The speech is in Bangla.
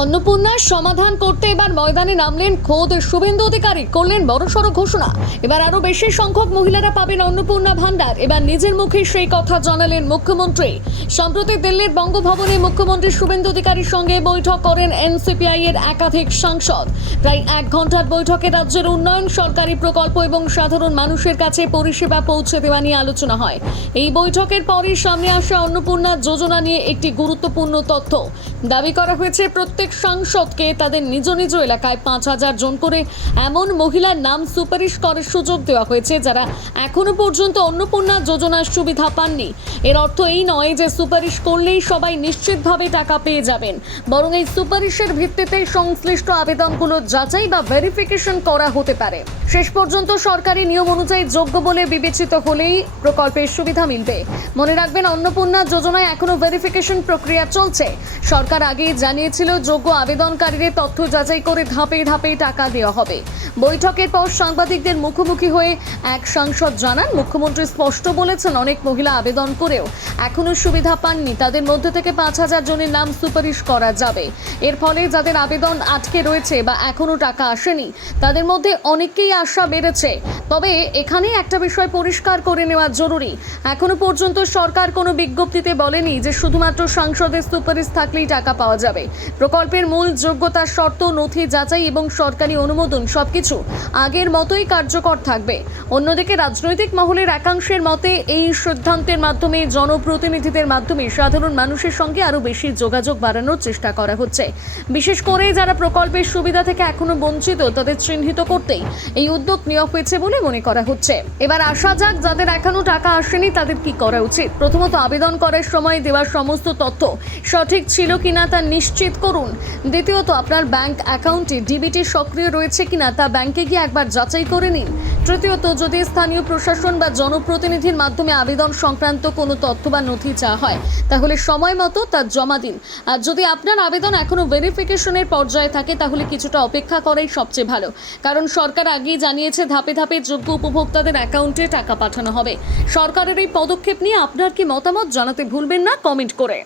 অন্নপূর্ণার সমাধান করতে এবার ময়দানে নামলেন খোদ শুভেন্দু অধিকারী, করলেন বড়সড় ঘোষণা। এবার আরো বেশি সংখ্যক মহিলারা পাবেন অন্নপূর্ণা ভান্ডার। এবার নিজের মুখে সেই কথা জানালেন মুখ্যমন্ত্রী। সম্প্রতি দিল্লির বঙ্গভবনে মুখ্যমন্ত্রী শুভেন্দু অধিকারীর সঙ্গে বৈঠক করেন এনসিপিআই এর একাধিক সাংসদ। প্রায় 1 ঘন্টার বৈঠকে রাজ্যের উন্নয়ন, সরকারি প্রকল্প এবং সাধারণ মানুষের কাছে পরিষেবা পৌঁছে দেওয়া নিয়ে আলোচনা হয়। এই বৈঠকের পরই সামনে আসা অন্নপূর্ণা যোজনা নিয়ে একটি গুরুত্বপূর্ণ তথ্য। দাবি করা হয়েছে প্রত্যেক সাংসদকে তাদের নিজ নিজ এলাকায় 5,000 জন করে এমন মহিলার নাম সুপারিশ করার সুযোগ দেওয়া হয়েছে যারা এখনো পর্যন্ত অন্নপূর্ণা যোজনার সুবিধা পাননি। এর অর্থ এই নয় যে সুপারিশ করলেই সবাই নিশ্চিতভাবে টাকা পেয়ে যাবেন, বরং এই সুপারিশের ভিত্তিতে সংশ্লিষ্ট আবেদনগুলো যাচাই বা ভেরিফিকেশন করা হতে পারে। শেষ পর্যন্ত সরকারি নিয়ম অনুযায়ী যোগ্য বলে বিবেচিত হলেই প্রকল্পের সুবিধা মিলবে। মনে রাখবেন, অন্নপূর্ণা যোজনায় এখনো ভেরিফিকেশন প্রক্রিয়া চলছে। সরকার আগেই জানিয়েছিল যোগ্য আবেদনকারীদের তথ্য যাচাই করে ধাপে ধাপে টাকা দেওয়া হবে। বৈঠকের পর সাংবাদিকদের মুখোমুখি হয়ে এক সাংসদ জানান, মুখ্যমন্ত্রী স্পষ্ট বলেছেন অনেক মহিলা আবেদন করেও এখনো সুবিধা পাননি। তাদের মধ্যে থেকে 5,000 জনের নাম সুপারিশ করা যাবে। এর ফলে যাদের আবেদন আটকে রয়েছে বা এখনো টাকা আসেনি তাদের মধ্যে অনেককেই আশা বেড়েছে। তবে এখানে একটা বিষয় পরিষ্কার করে নেওয়া জরুরি, এখনো পর্যন্ত সরকার কোনো বিজ্ঞপ্তিতে বলেনি যে শুধুমাত্র সাংসদের সুপারিশ থাকলেই টাকা পাওয়া যাবে। প্রকল্পের মূল যোগ্যতার শর্ত, নথি যাচাই এবং সরকারি অনুমোদন সবকিছু আগের মতোই কার্যকর থাকবে। অন্যদিকে রাজনৈতিক মহলের একাংশের মতে এই সিদ্ধান্তের মাধ্যমে জনপ্রতিনিধিদের মাধ্যমে সাধারণ মানুষের সঙ্গে আরো বেশি যোগাযোগ বাড়ানোর চেষ্টা করা হচ্ছে। বিশেষ করে যারা প্রকল্পের সুবিধা থেকে এখনো বঞ্চিত তাদের চিহ্নিত করতেই এই উদ্যোগ নেওয়া হয়েছে বলে মনে করা হচ্ছে। এবার আসা যাক যাদের এখনো টাকা আসেনি তাদের কি করা উচিত। প্রথমত, আবেদন করার সময় দেওয়া সমস্ত তথ্য সঠিক ছিল কিনা তা নিশ্চিত করুন। দ্বিতীয়ত, আপনার ব্যাংক অ্যাকাউন্টে ডিবিটি সক্রিয় রয়েছে কিনা তা ব্যাংকে গিয়ে একবার যাচাই করে নিন। তৃতীয়ত, যদি স্থানীয় প্রশাসন বা জনপ্রতিনিধির মাধ্যমে আবেদন সংক্রান্ত কোনো তথ্য বা নথি চাওয়া হয় তাহলে সময় মতো তা জমা দিন। আর যদি আপনার আবেদন এখনো ভেরিফিকেশনের পর্যায়ে থাকে তাহলে কিছুটা অপেক্ষা করাই সবচেয়ে ভালো, কারণ সরকার আগেই জানিয়েছে ধাপে ধাপে যোগ্য উপভোক্তাদের অ্যাকাউন্টে টাকা পাঠানো হবে। সরকারের এই পদক্ষেপ নিয়ে আপনার কি মতামত জানাতে ভুলবেন না কমেন্ট করে।